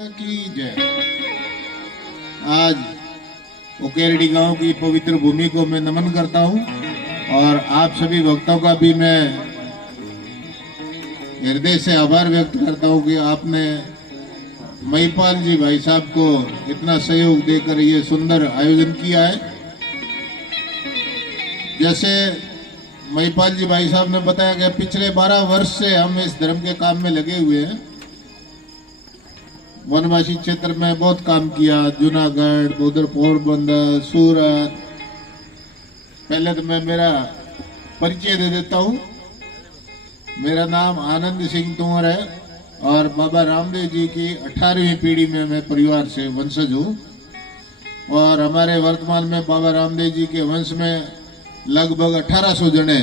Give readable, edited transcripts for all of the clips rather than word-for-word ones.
की जय। आज उकेरडी गांव की पवित्र भूमि को मैं नमन करता हूं और आप सभी भक्तों का भी मैं हृदय से आभार व्यक्त करता हूं कि आपने महिपाल जी भाई साहब को इतना सहयोग देकर ये सुंदर आयोजन किया है। जैसे महिपाल जी भाई साहब ने बताया कि पिछले 12 वर्ष से हम इस धर्म के काम में लगे हुए हैं। वनवासी क्षेत्र में बहुत काम किया, जूनागढ़, उधर पोरबंदर, सूरत। पहले तो मैं मेरा परिचय दे देता हूँ। मेरा नाम आनंद सिंह तोमर है और बाबा रामदेव जी की 18वीं पीढ़ी में मैं परिवार से वंशज हूँ। और हमारे वर्तमान में बाबा रामदेव जी के वंश में लगभग 1800 जने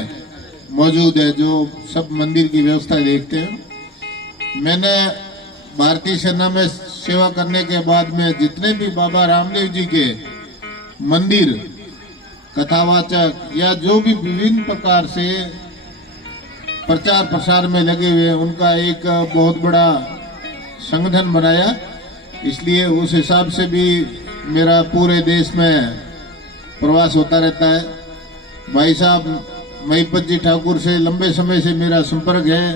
मौजूद है जो सब मंदिर की व्यवस्था देखते हैं। मैंने भारतीय सेना में सेवा करने के बाद में जितने भी बाबा रामदेव जी के मंदिर, कथावाचक या जो भी विभिन्न प्रकार से प्रचार प्रसार में लगे हुए हैं, उनका एक बहुत बड़ा संगठन बनाया। इसलिए उस हिसाब से भी मेरा पूरे देश में प्रवास होता रहता है। भाई साहब महिपत जी ठाकुर से लंबे समय से मेरा संपर्क है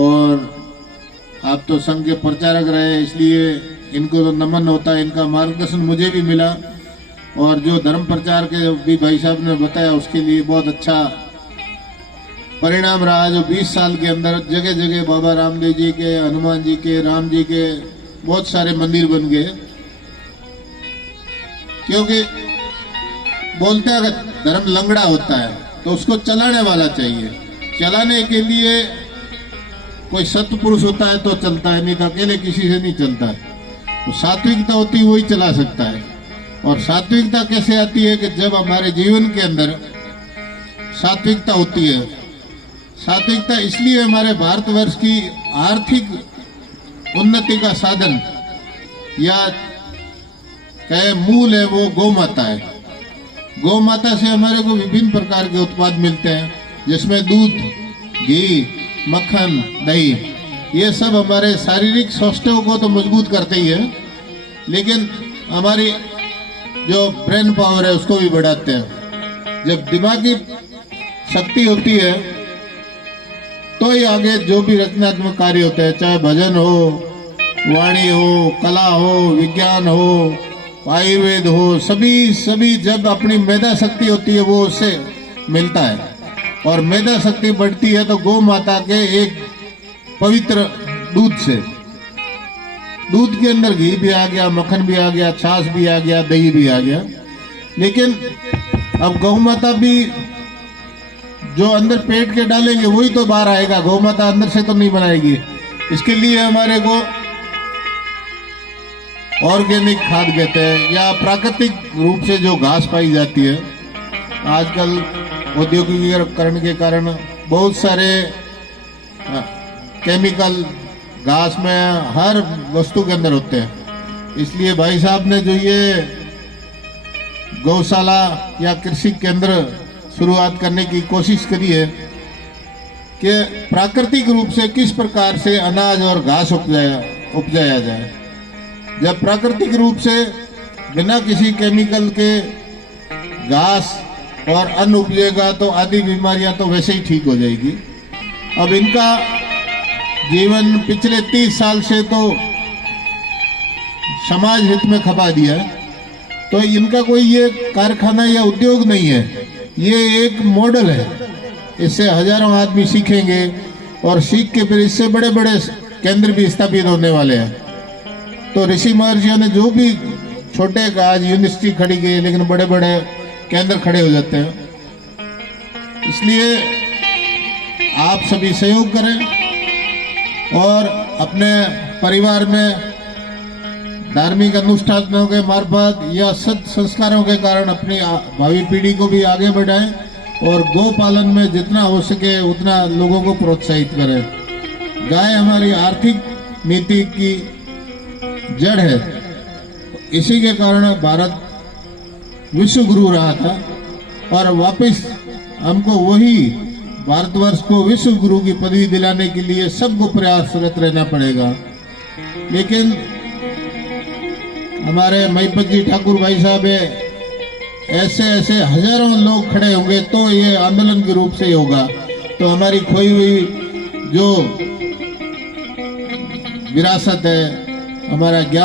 और आप तो संघ के प्रचारक रहे, इसलिए इनको तो नमन होता है। इनका मार्गदर्शन मुझे भी मिला और जो धर्म प्रचार के भी भाई साहब ने बताया उसके लिए बहुत अच्छा परिणाम रहा। जो 20 साल के अंदर जगह जगह बाबा रामदेव जी के, हनुमान जी के, राम जी के बहुत सारे मंदिर बन गए। क्योंकि बोलते हैं अगर धर्म लंगड़ा होता है तो उसको चलाने वाला चाहिए। चलाने के लिए कोई सत्पुरुष होता है तो चलता है, नहीं तो अकेले किसी से नहीं चलता है। तो सात्विकता होती है वही चला सकता है। और सात्विकता कैसे आती है कि जब हमारे जीवन के अंदर सात्विकता होती है। सात्विकता इसलिए हमारे भारतवर्ष की आर्थिक उन्नति का साधन या कहे मूल है वो गौ माता है। गौ माता से हमारे को विभिन्न प्रकार के उत्पाद मिलते हैं, जिसमें दूध, घी, मक्खन, दही, ये सब हमारे शारीरिक स्वास्थ्य को तो मजबूत करते ही है, लेकिन हमारी जो ब्रेन पावर है उसको भी बढ़ाते हैं। जब दिमागी शक्ति होती है तो ही आगे जो भी रचनात्मक कार्य होते हैं, चाहे भजन हो, वाणी हो, कला हो, विज्ञान हो, आयुर्वेद हो, सभी जब अपनी मेधा शक्ति होती है वो उससे मिलता है। और मेधा शक्ति बढ़ती है तो गौ माता के एक पवित्र दूध से, दूध के अंदर घी भी आ गया, मक्खन भी आ गया, छाछ भी आ गया, दही भी आ गया। लेकिन अब गौ माता भी जो अंदर पेट के डालेंगे वही तो बाहर आएगा, गौ माता अंदर से तो नहीं बनाएगी। इसके लिए हमारे को ऑर्गेनिक खाद कहते हैं या प्राकृतिक रूप से जो घास पाई जाती है। आजकल औद्योगिकीकरण के कारण बहुत सारे केमिकल घास में हर वस्तु के अंदर होते हैं। इसलिए भाई साहब ने जो ये गौशाला या कृषि केंद्र शुरुआत करने की कोशिश करी है कि प्राकृतिक रूप से किस प्रकार से अनाज और घास उपजाया जाए। जब प्राकृतिक रूप से बिना किसी केमिकल के घास और अन्न उपजेगा तो आधी बीमारियां तो वैसे ही ठीक हो जाएगी। अब इनका जीवन पिछले 30 साल से तो समाज हित में खपा दिया है। तो इनका कोई ये कारखाना या उद्योग नहीं है, ये एक मॉडल है। इससे हजारों आदमी सीखेंगे और सीख के फिर इससे बड़े बड़े केंद्र भी स्थापित होने वाले हैं। तो ऋषि महर्षियों ने जो भी छोटे आज यूनिवर्सिटी खड़ी की, लेकिन बड़े बड़े केंद्र खड़े हो जाते हैं। इसलिए आप सभी सहयोग करें और अपने परिवार में धार्मिक अनुष्ठानों के मार्फत या सत संस्कारों के कारण अपनी भावी पीढ़ी को भी आगे बढ़ाएं और गौ पालन में जितना हो सके उतना लोगों को प्रोत्साहित करें। गाय हमारी आर्थिक नीति की जड़ है। इसी के कारण भारत विश्व गुरु रहा था और वापस हमको वही भारतवर्ष को विश्व गुरु की पदवी दिलाने के लिए सबको प्रयासरत रहना पड़ेगा। लेकिन हमारे महिपत जी ठाकुर भाई साहब है, ऐसे ऐसे हजारों लोग खड़े होंगे तो ये आंदोलन के रूप से ही होगा। तो हमारी खोई हुई जो विरासत है, हमारा ज्ञान